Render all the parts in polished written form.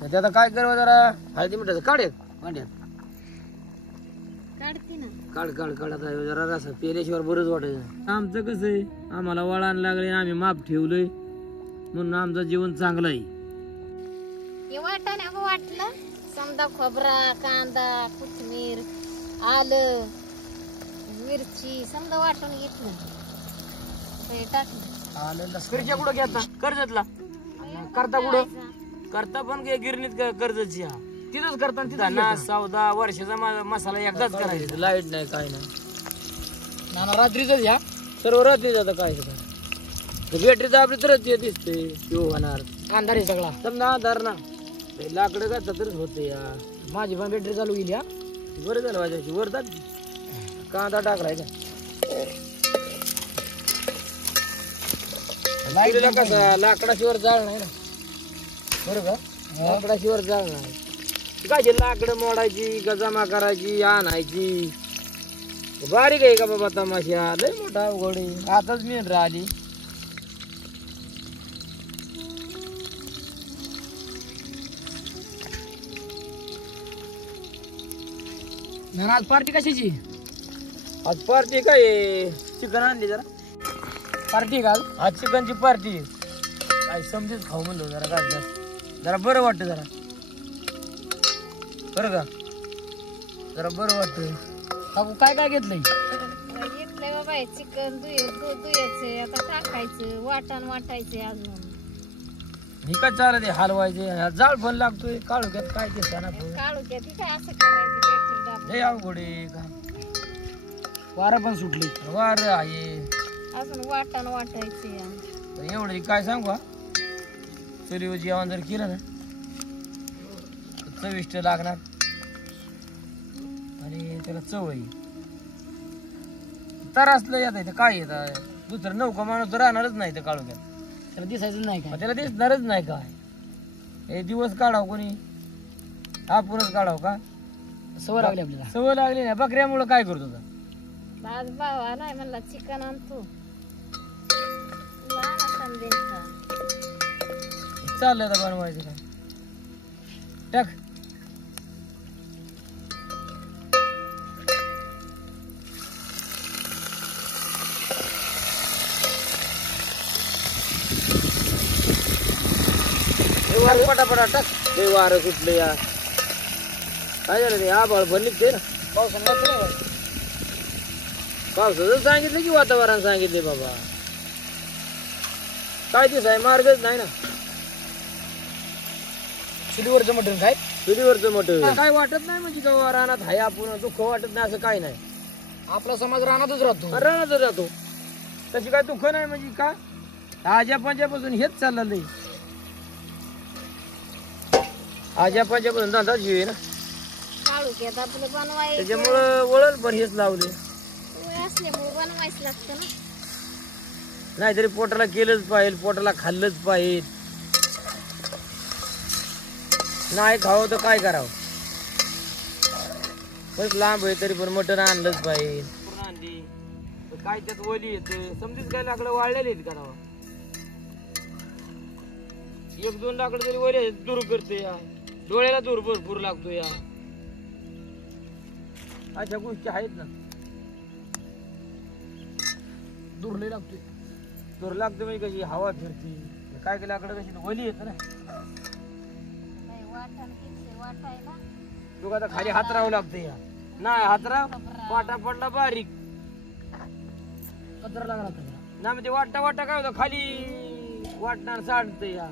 ते आता काय करावं जरा हळदी मिठाचं काढेल भांड्यात काढते ना. काढ काढ काढ आता जरा रसा पेल्याशिवाय बरंच वाटायचं. आमचं कसं आहे आम्हाला वळण लागले आम्ही माप ठेवलंय म्हणून आमचं जीवन चांगलं आहे. हे वाटाणे अगं वाटलं समजा खोबरा कांदा कोथिंबीर आलं मिरची समजा वाटून घेतलं ते टाकलं. आलं लसकरीच्या कुठं घेता कर्जतला करता कुठं करता पण गिरणीत कर्जतची हा तिथंच करता तिथं ना 14 वर्षाचा मसाला एकदाच करायचा. लाईट नाही काय नाही नाना रात्रीच या सर्व रात्री जातं काय बॅटरी तर आपली तरच दिसते होणार अंधार आहे सगळा समजा अंधार ना लाकडं घातलं तरच होते या. माझी पण बॅटरी चालू गेली हा बरं झालं वाजायची वर जात कांदा टाकलाय का लाईटला कसा लाकडाशिवर जाळ नाही ना बरं का लाकडाशिवर जाळ नाही काय लाकडं मोडायची का जमा करायची आणायची बारीक आहे का बाबा तमाशा लय मोठा अवघड आहे. आताच मी राहिली आज पार्टी कशाची आज पार्टी काय चिकन आणली जरा पार्टी का आज चिकनची पार्टी काय समजेच खाऊ म्हणलो जरा काय जरा बरं वाटतं जरा बरं का जरा बरं वाटतं. काकू काय काय घेतलंय घेतलंय बाबा चिकन दुयाचे आता टाकायचं वाटण वाटायचे अजून मी काय चालत आहे हलवायचे जाळ पण लागतोय काळुक्यात काय ते सणा काढू ती काय असं करायचं बॅटरी दाबून लय अवघड आहे काय वारं पण सुटली वार आहे अजून वाटण वाटायचे. एवढं काय सांगू चुलीवर जेवण जर केलं ना चविष्ट लागणार आणि त्याला चव आहे तर असलं येत काय येत दुसरं नौका माणूस तर राहणारच नाही तर काळोख्यात त्याला दिसायचं नाही का त्याला दिसणारच नाही काय हे दिवस काढाव कोणी आपणच काढाव का सवय लागली आपल्याला सवय लागली नाही बकऱ्यामुळं काय करतो आज भावा नाही म्हणला चिकन आणतो लहान समजेल चाललंय आता बनवायचं काय टाक पटापटा टाक ते वारं सुटले या काय झालं ते आभाळ पण निघते ना पावसाचं सांगितलं की वातावरण सांगितले बाबा काय दिस आहे मार्गच नाही ना. चुलीवरचं मटण काय चुलीवरचं मटण काय वाटत नाही म्हणजे का रानात हाय आपण दुःख वाटत नाही असं काय नाही. आपला समाज रानातच राहतो तशी काय दुःख नाही म्हणजे का आज्या पंजापासून हेच चाललंय आज्या पंजापासून धंदा जीव आहे ना त्याच्यामुळं वळण पण हेच लावले असल्यामुळे बनवायच लागतं ना नाहीतरी पोटाला केलंच पाहिजे पोटाला खाल्लंच पाहिजे नाही खावं तर काय करावं बस लांब आहे तरी पण मटण आणलंच पाहिजे. आणली काय त्यात ओली येत समजीच काय लाकडं वाळलेली आहेत का 1-2 लाकडं तरी ओली दूर करते या डोळ्याला दूर भरपूर लागतो या अशा गोष्टी आहेत ना. दूर लय लागतोय दूर लागतो म्हणजे कशी हवा फिरती काय काय लाकडं कशी ओली येत ना तू आता खाली हात राहावं लागतं या नाही हात राव वाटा पडला बारीक कचरा लागला ना म्हणजे वाटा काय होतं खाली वाटणार सांडत या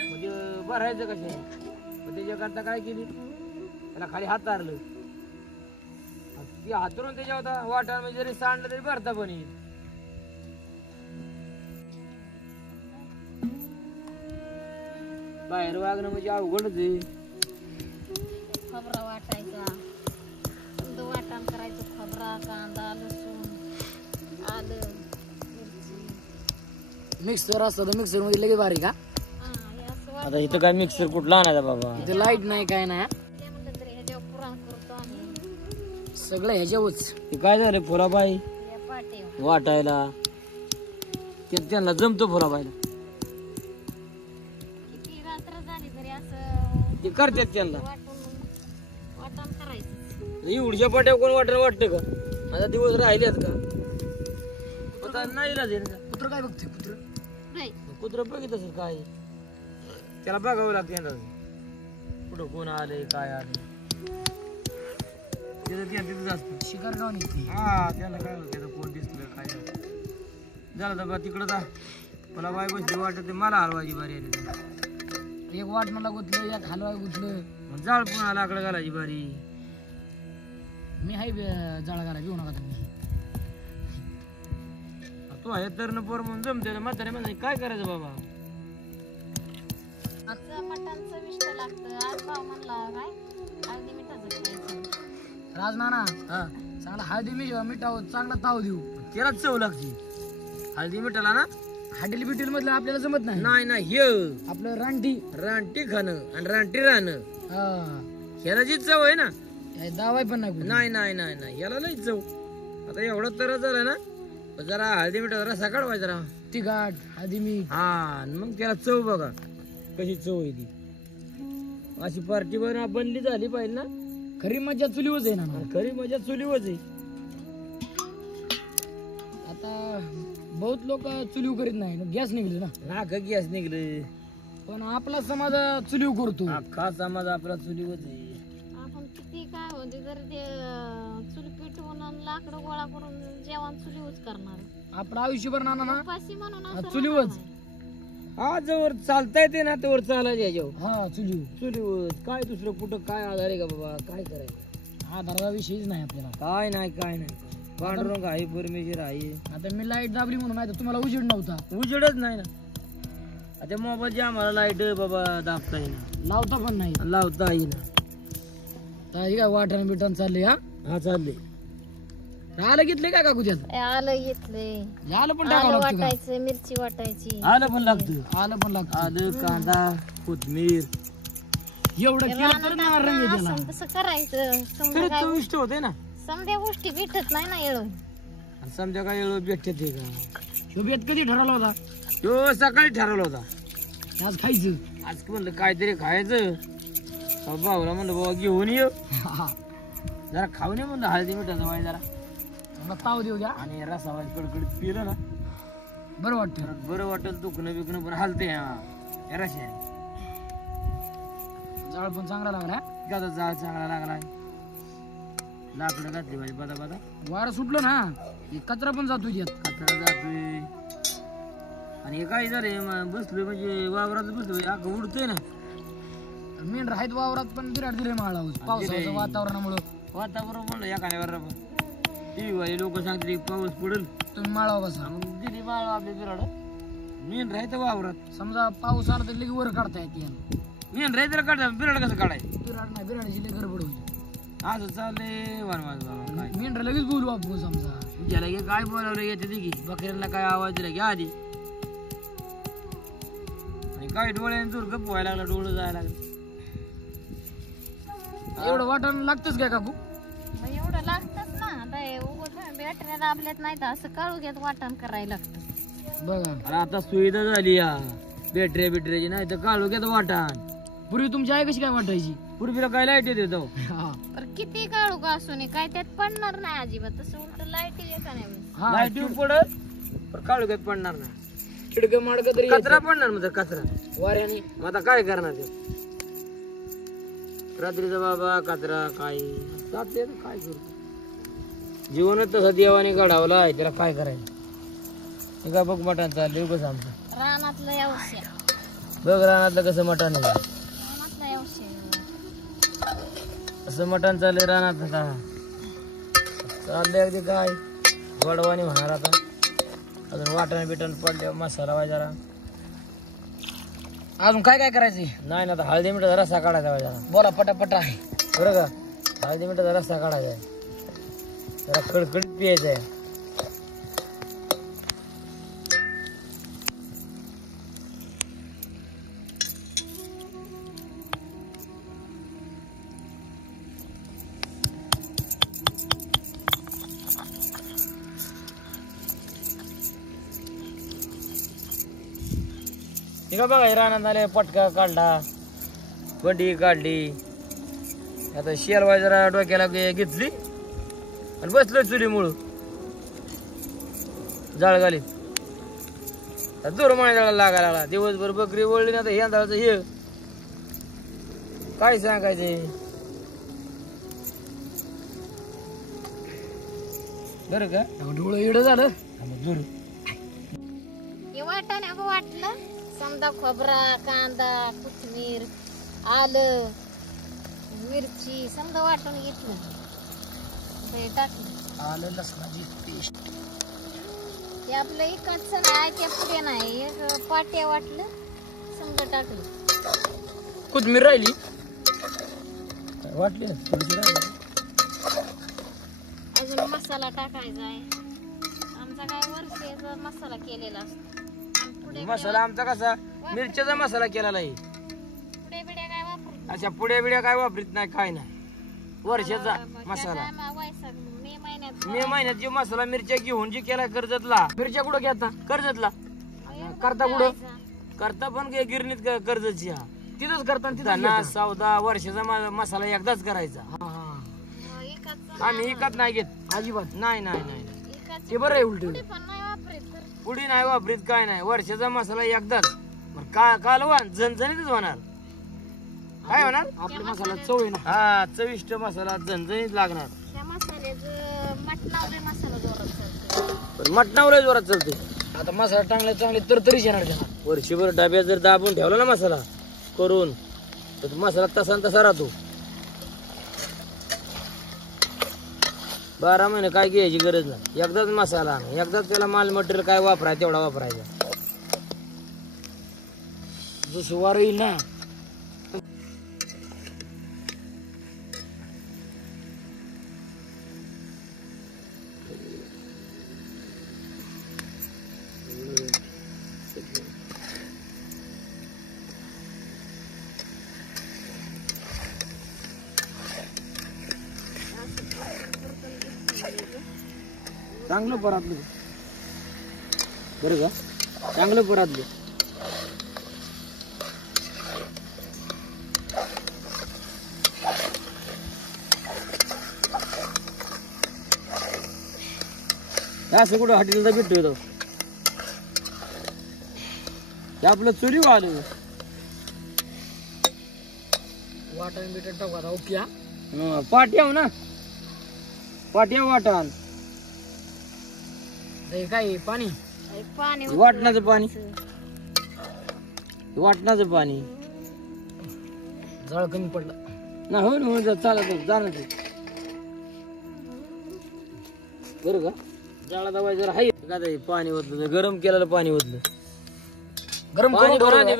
म्हणजे भरायचं कसं त्याच्याकरता काय केली त्याला खाली हातारलं हातरून त्याच्या होता वाटा म्हणजे जरी सांडलं तरी भरता पण येईल. बाहेर वागणं म्हणजे अवघडच आहे. खोबरा वाटायचा वाटण करायचं खोबरा कांदा लसूण आलं मिरची मिक्सर असतं मिक्सर मध्ये लगेच बारीक का आता इथं काय मिक्सर कुठला आणायचा बाबा इथं लाईट नाही काय नाही सगळं ह्याच्यावरच काय झालं फुलाबाई वाटायला त्यांना जमतो फुलाबाईला किती रात्र झाली वगैरे असं ते करतात त्यांना वाटण करायचं. एवढ्या पाट्या कोण वाटतं का? आता दिवस राहिलेत का? आता नाही राहिले कुत्र काय बघते कुत्र नाही. कुत्र बघित असेल काय त्याला बघावं लागतं यंदा कुठं कोण आलंय काय आलंय तिथं असतं शिकार गाव निघते. हा त्याला काय होतं कोण दिसलं काय झालं तर बा तिकडं जा मला बाय बसली वाटत मला हलवायची बारी आली. एक वाट मला गुतलं एक हलवाय गुतलं जाळ पुन्हा लाकडं घालायची बारी. मी हाय जाळ घाला घेऊ नका तुम्ही. तो आहे तर न पोर म्हणून जमते म्हातारे म्हणजे काय करायचं बाबा. मटण चविष्ट लागतं. आज भाव म्हणला काय हळदी मिठाचं खायचं. राज नाना चांगला हळदी मिठावर चांगला ताव देऊ त्याला चव लागते. हळदी मिठाला ना हॉटेल बिटेल मधलं आपल्याला जमत नाही. नाही नाही हे आपलं रानटी खाणं आणि रानटी राहणं ह्याला जी चव आहे ना दावाय पण नाही नाही नाही नाही ह्याला लई चव. आता एवढा तर झाला ना जरा हळदी मिठा जरा सकाळ व्हायचा जरा तिखट हळदी मीठ हा मग त्याला चव बघा कशी चव आहे ती. अशी पार्टी बनली झाली पाहिजे ना. खरी मजा चुलीवच आहे ना. खरी मजा चुलीवच आहे. आता बहुत लोक चुलीव करीत नाही गॅस निघले ना. गॅस निघले पण आपला समाज चुलीव करतो. अख्खा समाज आपला चुलीवच आहे. आपण किती काय होते जर ते चुली पेटवून लाकडं गोळा करून जेवण चुलीवच करणार. आपलं आयुष्यभर नाना ना म्हणून चुलीवच. हा जवळ चालता येते ना तेवढ चालायचं याच्यावर. हा चुलीवर काय दुसरं कुठं काय आधार आहे का बाबा काय करायचं. आधाराचा विषयच नाही आपल्याला. काय नाही पांडुरंग आहे परमेश्वर आहे. आता मी लाईट दाबली म्हणून नाही तर तुम्हाला उजेड नव्हता. उजेडच नाही ना. आता मोबाईलची आम्हाला लाईट बाबा दाबता येईना लावता पण नाही लावता येईना. काय वाटण बिटण चालले. हा चालले. आलं घेतले काय काकू त्यात आलं घेतले. आलं पण वाटायचं मिरची वाटायची. आलं पण लागतं आलं कांदा कोथमीर एवढं केलं तर ना रंग दिला. तसं करायचं. चविष्ट होते ना. समजा गोष्टी भेटत नाही ना येळून. समजा काय येळू भेटते ते का. ह्यो बेत कधी ठरवला होता. ह्यो सकाळी ठरवला होता आज खायचं. आज म्हणलं काहीतरी खायचं. भाऊला म्हणलं बाबा घेऊन ये जरा खाऊन ये म्हणलं हळदी मिठाचं वाय जरा ताव देऊ द्या आणि रसावाय कडकडीत पिलं ना बरं वाटत. दुखणं बिकणं पण हलते रश्या. जाळ पण चांगला लागला. गादा जाळ चांगला लागला. लाकडं घातली पाहिजे बदा वारं सुटलं ना कचरा पण जातोय त्यात. कचरा जातोय आणि हे काय झालंय बसलोय म्हणजे वावरात बसलोय अगं उडतोय ना. मेन राहत वावरात पण बिराट दिले माळा पावसाचं वातावरणामुळे. वातावरण म्हणलं या खाण्यावर टीव्ही वाले लोक सांगते पाऊस पडेल तुम्ही माळावर बसा. मग दिली माळा आपली बिराड मेन राहतं वावरात. समजा पाऊस आला तर लगेच वर काढता येते. मेन राहतं काढता बिराड कसं काढायचं. बिराड नाही बिराडाची लई गडबड होईल. असं चाललंय वनवास बाबा काय मेन लगेच बोलू आपण. समजा त्याला की काय बोलावलं येते की बकऱ्यांना काय आवाज दिला घ्या आधी आणि काय डोळ्याने दूर गप्प व्हायला लागला डोळं जायला लागलं. एवढं वाटण लागतच काय काकू. एवढं लागतच ना. बॅटऱ्या दाबल्यात नाही तर असं काळू घेत वाटण करायला लागतं बघा. आता सुविधा झाली या बॅटऱ्या बिटऱ्याची नाही तर काळू घेत वाटण. पूर्वी तुमची आई कशी काय वाटायची. पूर्वीला काय लाईट येते तर किती काळू का असू काय त्यात पडणार नाही अजिबात. तसं उलट लाईट येत नाही. लाईट पडत पण काळू घेत पडणार नाही. खिडक माडक तरी कचरा पडणार मग कचरा वाऱ्याने. मग आता काय करणार ते रात्रीचा बाबा कचरा काय जाते काय करतो. जीवनच तसं देवाने घडवला आहे त्याला काय करायचं. का बघ मटण चाललंय कसं आमचं रानातलं यावश्य. बघ रानातलं कसं मटण आहे. रानातलं यावश्य असं मटण चाललंय रानात. चाललंय अगदी काय वडवानी होणार. आता अजून वाटण बिटण पडले मसाला वाय जरा. अजून काय काय करायचं नाही ना. आता हळदी मिठा रस्सा काढायचा जरा. बोला पटापटा आहे बरं का. हळदी मिठाचा रस्सा काढायचा आहे जरा कडकडीत पियायचा आहे. ठीक आहे बघा रानात आले पटका काढला बंडी काढली. आता शेलवाय जरा डोक्याला घेतली आणि बसलो चुलीमुळं जाळ घालीत. दूर माणे जाळा लागायला लागला. दिवसभर बकरी वळली ना. हे अंधाराचं हे काय सांगायचे. बरं का डोळं एवढं झालं दूर वाटाणे वाटलं. समजा खोबरा, कांदा, कोथिंबीर, आलं, मिरची समजा वाटून घेतलं. टाकलं आलं लसणाची पेस्ट. ते आपलं इकडचं नाही, त्या पुढे नाही. एक पाट्या वाटलं समजा टाकलं. कोथिंबीर राहिली वाटली थोडीशी राहिली. अजून मसाला टाकायचा आहे. आमचा काय वर्षाचा मसाला केलेला असतो. मसाला आमचा कसा मिरच्याचा मसाला केलेला आहे. पुढे बिड्या काय वापरत. अच्छा पुढे बिड्या काय वापरीत नाही काय नाही. वर्षाचा मसाला. मे महिन्यात जो मसाला मिरच्या घेऊन जी केला कर्जतला. मिरच्या कुठं घेता कर्जतला. करता कुठं करता पण गिरणीत कर्जतची. तिथंच करता. तिथं सौदा वर्षाचा मसाला एकदाच करायचा. आम्ही विकत नाही घेत अजिबात. नाही नाही नाही ते बरं आहे. उलट पुढे नाही वापरीत काय नाही. वर्षाचा मसाला एकदाच. कालवा झणझणीतच होणार. काय होणार आपला मसाला चव आहे ना. हा चविष्ट मसाला झणझणीत लागणार. मटणावर जोरात चालते. आता मसाला चांगले तरतरीच येणार. वर्षभर डब्यात जर दाबून ठेवला ना मसाला करून तर मसाला तसा तसा राहतो. 12 महिने काय घ्यायची गरज नाही. एकदाच मसाला एकदाच त्याला माल मटेरियल काय वापरायचं तेवढा वापरायचा. जशी वार येईल ना. चांगलं परातलं बरं का. चांगलं परातलं. असं कुठं हॉटेलचा भेटतो येतो. आपलं चुरी आलं वाटण बिटन टाकू. ओके पाट्याव ना. पाट्या वाटण काय पाणी वाटणाचं पाणी. वाटणाचं पाणी जळ कमी पडलं ना. हो ना चालत जाणार बरं का. जाळा दवाई जरा आहे का. पाणी ओतलं गरम केलेलं पाणी ओतलं. गरम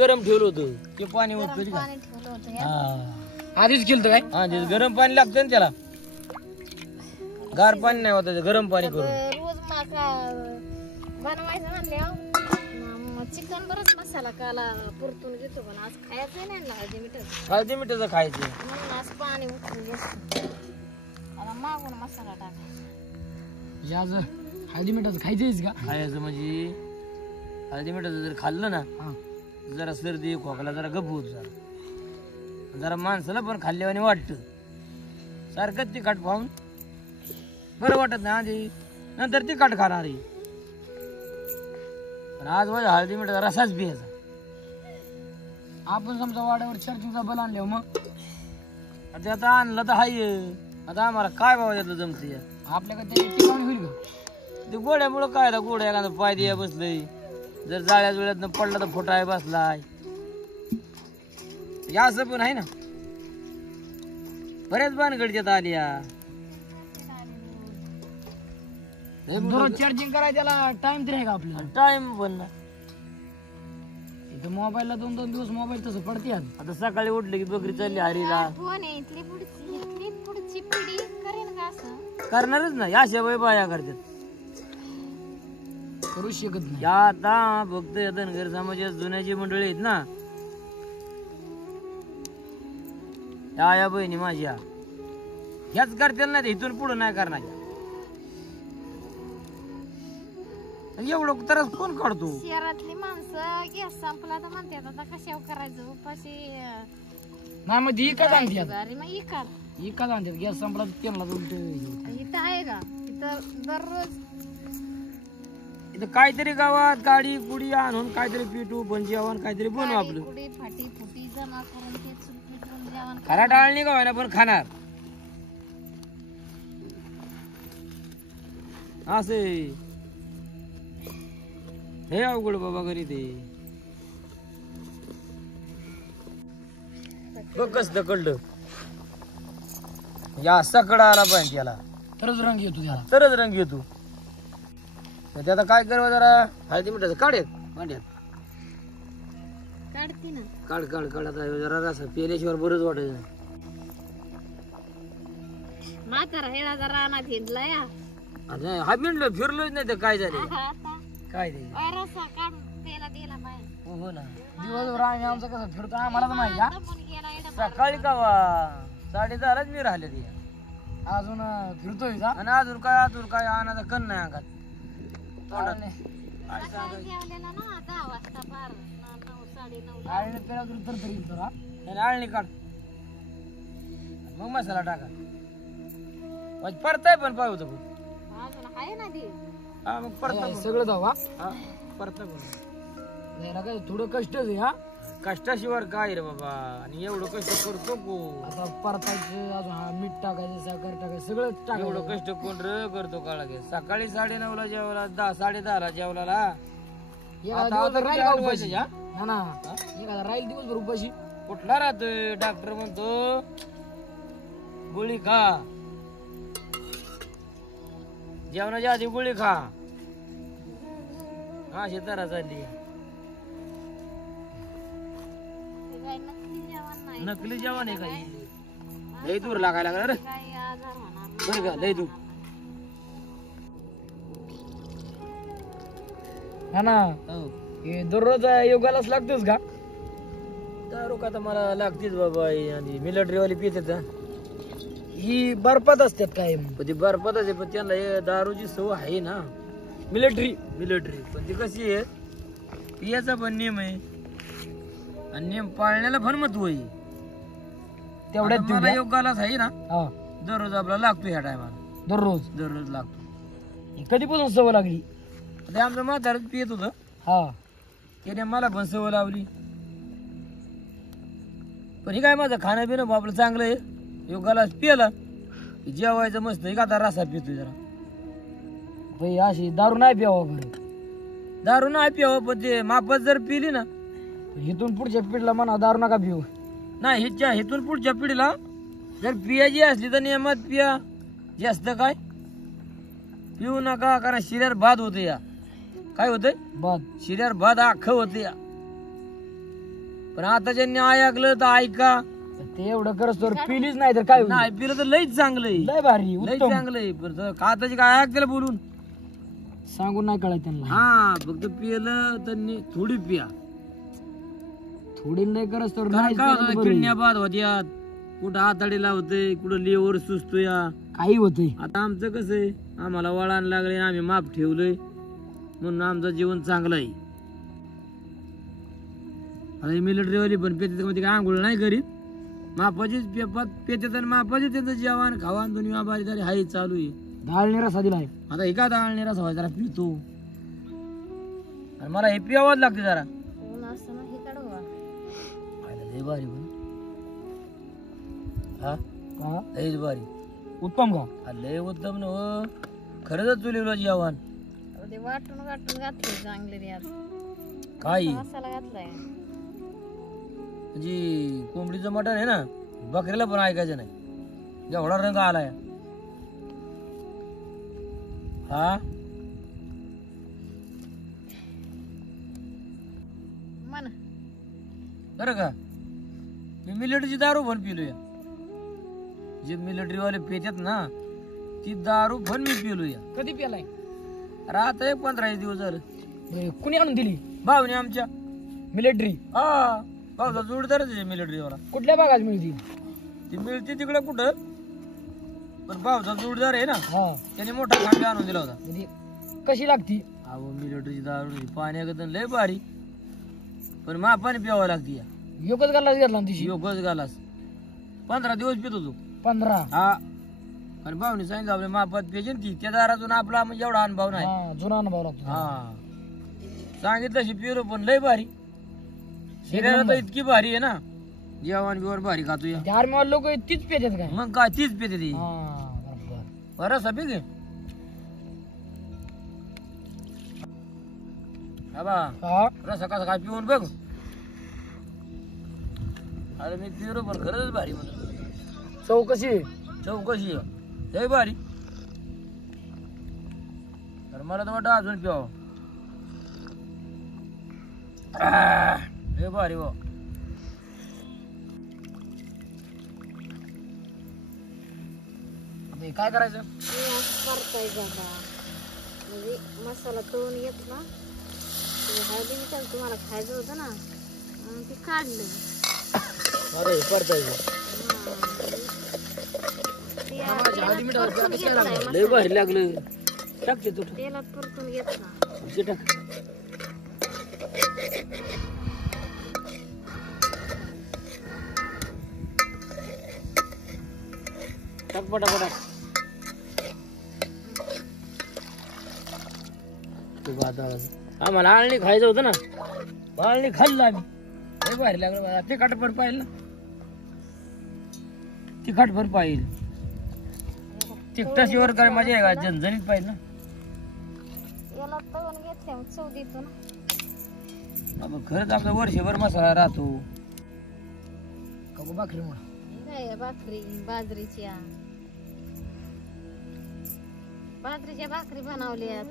गरम ठेवलं होतं ते पाणी ओतलं. आधीच केलं काय. आधीच गरम पाणी लागतं ना त्याला. गार पाणी नाही होत. गरम पाणी करून बनवायचं म्हणले चिकन बरंच मसाला काला परतून घेतो. पण आज खायचं नाही ना हळदी मिठाचं खायचं म्हणून आज पाणी उठून घेतो. आता मागून मसाला टाकायचा. आज हळदी मिठाचं खायचंच का. खायचं म्हणजे हळदी मिठाचं जर खाल्लं ना जरा सर्दी खोकला जरा गप होत. जरा माणसाला पण खाल्ल्यावानी वाटत. सारखं तिखट खाऊन बरं वाटत नाही. आधी नंतर तिखट खाणार. आज माझ्या हळदी मिठाचा रसाच पियाचा. आपण समजा वाड्यावर चार्जिंगचा बल आणल्या मग आता आणलं तर हाय. आता आम्हाला काय बाबा त्यातलं जमते. आपल्याकडे होईल का. ते गोड्यामुळं काय गोड्या एखादा पाय द्या बसलंय. जर जाळ्या जुळ्यात पडला तर फुटाय बसलाय. असं पण आहे ना. बऱ्याच भानगडच्यात आल्या. चार्जिंग करायला त्याला टाइम तरी आहे का आपल्याला. टाइम पण ना. इथं मोबाईलला 2-2 दिवस मोबाईल तसं पडते. आता सकाळी उठले की बकरी चालली हरीला. करणारच नाही. अशा बाई बाया करतात. करू शकत नाही. आता फक्त धनगर समाजात जुन्याची मंडळी आहेत ना. या बहिणी माझ्या ह्याच करतील नाही. इथून पुढे नाही करणार. एवढं तर कोण काढतो. शहरातली माणसं गॅस संपला तर म्हणतात आता कशावर करायचं उपाशी. नाही मग इकत आणते अरे मग इकार इकत आणते गॅस संपला त्यांना उलट इथं आहे का इथं दररोज इथं काहीतरी गावात गाडी पुडी आणून काहीतरी पिटू पण जेवण काहीतरी बनवू आपलं कुडी फाटी फुटी जमा करून ते चूल पेटवून जेवण खरा डाळ नाही का पण खाणार असे हे अवघड बाबा घरी ते बघ कस कळलं या सकड आला पाहिजे त्याला तरच रंग येतो त्याला तरच रंग येतो ते आता काय करावं जरा हळदी मिठाचं काढेत भांड्यात काढते ना काढ काढ काढ आता जरा रस पेल्याशिवाय बरंच वाटायचं म्हातारा हेळा जरा रानात हिंडला या नाही हा मिळलो फिरलोच नाही तर काय झालं आता काय ते रसा काढून त्याला दिला बाहेर हो ना दिवसभर आम्ही आमचं कसं फिरतो आम्हाला तर माहिती हा? पण गेला एवढा सकाळी का 10:30 मी राहिले ते अजून फिरतोय का आणि अजून काय आणायचं कण नाही अंगात सकाळी जेवलेला ना 10 वाजता पार 9, 9:30 आळणी काढ मग मसाला टाका परताय पण पाहिजे होतं अजून आहे ना ती हा मग परत सगळं जाऊ हा परत काय थोडं कष्टच आहे हा कष्टाशिवाय काय रे बाबा आणि एवढं कष्ट करतो को आता परतायचं अजून हा मीठ टाकायचं साखर टाकायचं सगळं टाकायचं एवढं कष्ट कोण र करतो काळा घे सकाळी 9:30 जेवला 10:30 जेवला राहील दिवसभर उपाशी कुठला राहतोय डॉक्टर म्हणतो गोळी खा जेवणाच्या आधी गोळी खा हा शेतारा चालली नकली जेवण आहे काही लय दूर लागायला लागला रे बरं का लय दूर हा ना हे दररोज योगालाच लागतोच का दारू का तर मला लागतेच बाबा आणि मिलिटरी वाली पितात ही बर्फात असतात काय ती बर्फात असते पण त्यांना हे दारूची सवय आहे ना मिलिटरी पण ती कशी आहे पियाचा पण नियम आहे आणि नियम पाळण्याला पण महत्व आहे तेवढ्यात मला योगालाच आहे ना दररोज आपला लागतो ह्या टायमाला दररोज लागतो कधीपासून सवय लागली ते आमचं म्हातारच पियत होत हा त्याने मला पण सवय लावली पण हे काय माझं खाणं पिणं आपलं चांगलं आहे योगाला पियला जेवायचं मस्त आहे का आता रसा पितोय जरा भाई अशी दारू नाही प्यावं बरं दारू नाही प्यावं पण ते मापात जर पिली ना इथून पुढच्या पिढीला म्हणा दारू नका पिऊ नाही इथून पुढच्या पिढीला जर पियाची असली तर नियमात पिया जास्त काय पिऊ नका कारण शरीर बाद होते या काय होतंय बाद शरीर बाद अख्खं होते या पण आता ज्यांनी ऐकलं तर ऐका ते एवढं करत तर पिलीच नाही तर काय नाही पिलं तर लईच चांगलं लय भारी लय चांगलं आहे काताची काय ऐक त्याला बोलून सांगून नाही कळायचं त्यांना हा फक्त पिलं तर थोडी पिया थोडी नाही करत तर किडन्या बाद होत्यात कुठं हाताडी लावतय कुठं लेवर सुचतोय काही होतंय आता आमचं कसं आहे आम्हाला वळण लागले आम्ही माप ठेवलंय म्हणून आमचं जीवन चांगलं आहे आता मिलिटरी वाली पण पेतात काय आंघोळ नाही करीत मापाचीच पेतात आणि मापाचे त्यांचं जेवण खावान दुनिया बारीदारी हाय चालू आहे डाळणी रसा दिलाय आता हे का डाळणी रसा व्हायचा जरा पितो आणि मला हे पिवावंच लागते जरा लय भारी हा लयच भारी उत्तम का लय उत्तम न खरंच चुलीवर जेवण वाटून घातलंय चांगले काय मसाला घातलाय म्हणजे कोंबडीचं मटण आहे ना बकऱ्याला पण ऐकायचं नाही एवढा रंग आलाय हा मन बरं का मी मिलिटरीची दारू पण पिलोय जे मिलिटरी वाले पितात ना ती दारू पण मी पिलोय कधी पिलाय राहत 15 दिवस झालं कुणी आणून दिली भावने आमच्या मिलिटरी हा भाऊचा जोडदारच आहे मिलिटरी वाला कुठल्या भागात मिळते ती मिळते तिकडे कुठं पण भाऊचा जोडदार आहे ना त्याने मोठा खांबा आणून दिला होता म्हणजे कशी लागती अहो मिलिटरीची दारू पाण्यागत लय भारी पण मापाने प्यावं लागती योगच गालास घेतला दिवशी योगच गालास 15 दिवस पित होतो. 15. हा आणि भाऊनी सांगितलं आपल्या मापात पेजन ती त्या दारातून आपला म्हणजे एवढा अनुभव नाही. हा, जुना अनुभव लागतो. हा सांगितलं शी पिरो पण लय भारी शरीराला तर इतकी भारी आहे ना. जेवण बिवण भारी खातो या. ते आर्मी वाले लोक तीच पेतात काय? मग काय तीच पेते ती. हा, बरोबर. बरं सपी घे हा, रसा कसा काय पिऊन बघ. अरे मी पिरो पण खरंच भारी म्हणतो. चव कशी आहे? चौकशी लय भारी. तर मला तर वाटतं अजून पिवावं. लय भारी वा. आता हे काय करायचं? हे असं परतायचं आता. म्हणजे मसाला तळून येत ना, ते हळदी मिठाला तुम्हाला खायचं होतं ना, म्हणून ते काढलं. अरे परतायचं हळदी मिठावर त्याला कसं काय लागलं? लय भारी लागलं. टाकते तू तेलात परतून घेतला. टाक. टाक पटापटा. आम्हाला आळणी खायचं होतं ना, आळणी खाल्लं आम्ही. लय भारी लागलं मला. तिखट पण पाहिजे ना, तिखट पण पाहिजे. तिखटाशिवर काय मजा आहे का? झणझणीत पाहिजे ना. याला तळून घेतल्यावर चव देतो ना. अब खरंच आपला वर्षभर मसाला राहतो. का भाकरी म्हणा? काय भाकरी बाजरीच्या भाकरी बनवल्यात.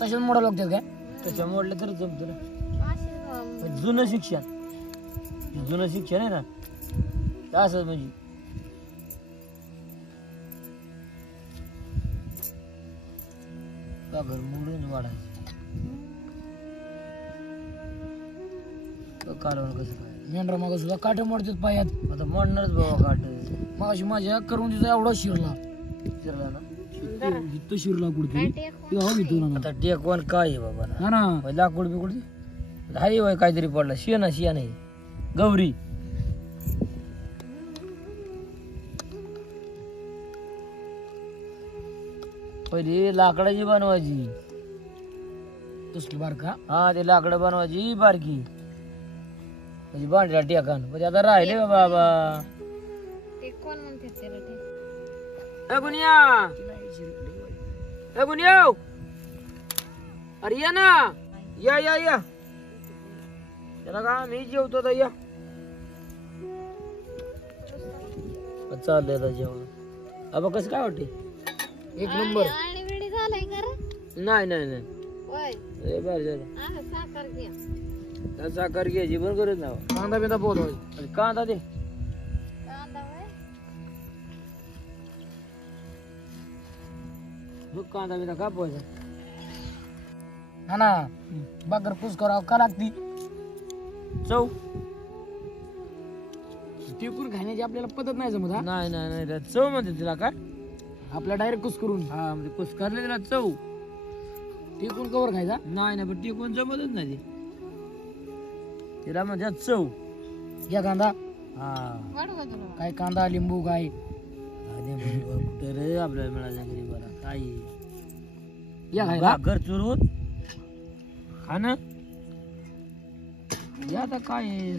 तशाच मोडा लागतात काय? त्याच्या मोडलं तरी जमतं ना. अशीच पण जुनं शिक्षण आहे ना, तर असं म्हणजे का घर मोडून वाढायचं. कालवण कसं काय मेंढरा मग सुद्धा काटे मोडतात पायात. आता मोडणारच बाबा काट. मग माझ्या करून तिचा एवढा शिरला चिरला ना. इथं शिरला कुठतरी. घेतो ना. आता टेकवान काय आहे बाबा ना. हा ना. लाकूड बिकूड हाय वय काहीतरी पडला. शिया नाही गौरी. पहिली लाकडाची बनवायची. तसली बारका. हा ते लाकडं बनवायची बारकी म्हणजे भांड्याला टेकान. म्हणजे आता राहिले का बाबा. ते कोण म्हणते त्याला ते? अरे या ना. या त्याला का मी जेवतो आता. या चाललंय जेवण. अब कसं काय वाटते? एक नंबर. आणि वेळी झालाय का रे? नाही होय. लय भारी झालं. आता साखर घ्या. साखर घ्यायची पण गरज नाही. कांदा बिंदा पोहोचवायचा. कांदा दे. कांदा होय. कांदा बिंदा कापवायचा. हा ना. भाकर कुस करावं का लागती? चव टिकून खाण्याची आपल्याला पद्धत नाही जमत. हा नाही चव म्हणते तिला काय. आपल्या डायरेक्ट कुस करून. हा म्हणजे कुस्करले तिला चव. टिकून कवर खायचा. नाही पण टिकून जमतच नाही तिला म्हणजे चव. घ्या कांदा. हा वाढू का तुला? काय कांदा लिंबू काय कुठे रे आपल्याला मिळाल्या घरी बरा काय. या खायला. घर चुरून खाणं. या आता काय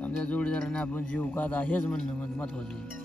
समजा जोडीदाराने आपण जीव का हेच म्हणणं महत्वाचं.